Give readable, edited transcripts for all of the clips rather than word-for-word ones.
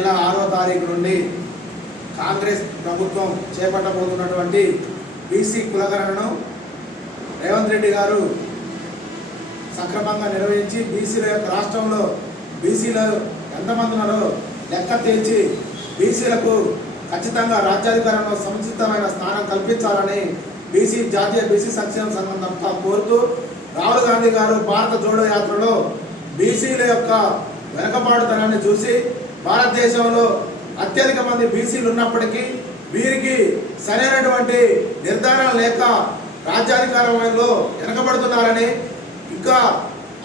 నెల 6వ తారీఖు నుండి కాంగ్రెస్ ప్రభుత్వం చేపట్టబోతున్నటువంటి బీసీ కులగణనను రేవంత్ రెడ్డి గారు సక్రమంగా నిర్వహించి బీసీల యొక్క రాష్ట్రంలో బీసీలు ఎంతమంది ఉన్నారో లెక్క తేల్చి బీసీలకు ఖచ్చితంగా రాజ్యాధికారంలో సముచితమైన స్థానం కల్పించాలని జాతీయ బీసీ సంక్షేమ సంఘం తప్ప కోరుతూ రాహుల్ గాంధీ గారు భారత జోడో యాత్రలో బీసీల యొక్క వెనకబాటుతనాన్ని చూసి భారతదేశంలో అత్యధిక మంది బీసీలు ఉన్నప్పటికీ వీరికి సరైనటువంటి నిర్ధారణ లేక రాజ్యాధికారంలో వెనకబడుతున్నారని ఇంకా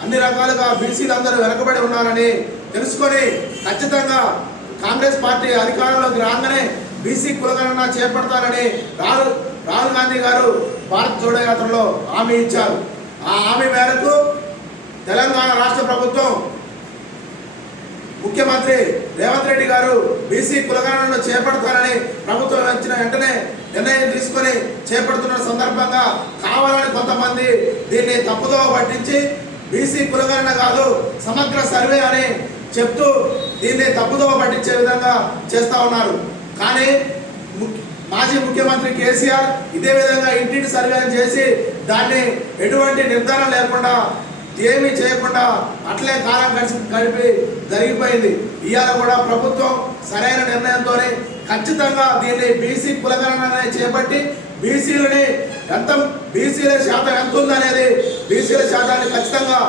అన్ని రకాలుగా బీసీలందరూ వెనకబడి ఉన్నారని తెలుసుకొని ఖచ్చితంగా కాంగ్రెస్ పార్టీ అధికారంలోకి రాగానే బీసీ కులగణన చేపడతారని రాహుల్ గాంధీ గారు భారత్ జోడో యాత్రలో హామీ ఇచ్చారు. ఆ హామీ మేరకు తెలంగాణ రాష్ట్ర ప్రభుత్వం ముఖ్యమంత్రి రేవంత్ రెడ్డి గారు బీసీ కులగణనను చేపడతారని ప్రభుత్వం వచ్చిన వెంటనే నిర్ణయం తీసుకొని చేపడుతున్న సందర్భంగా కావాలని కొంతమంది దీన్ని తప్పుదోవ పట్టించి బీసీ కులగణన కాదు సమగ్ర సర్వే అని చెప్తూ దీన్ని తప్పుదోవ పట్టించే విధంగా చేస్తూ ఉన్నారు. కానీ మాజీ ముఖ్యమంత్రి కేసీఆర్ ఇదే విధంగా ఇంటింటి సర్వే చేసి దాన్ని ఎటువంటి నిర్ధారణ లేకుండా ఏమీ చేయకుండా అట్లే కాలం గడిపి జరిగిపోయింది. ఇవాళ కూడా ప్రభుత్వం సరైన నిర్ణయంతోనే ఖచ్చితంగా దీన్ని బీసీ కులగణన చేపట్టి బీసీల శాతం ఎంత ఉందనేది బీసీల శాతాన్ని ఖచ్చితంగా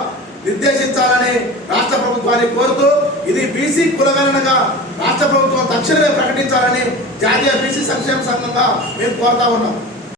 నిర్దేశించాలని రాష్ట్ర ప్రభుత్వాన్ని కోరుతూ ఇది బీసీ కులగణనగా రాష్ట్ర ప్రభుత్వం తక్షణమే ప్రకటించాలని జాతీయ బీసీ సంక్షేమ సంఘంగా మేము కోరుతా ఉన్నాం.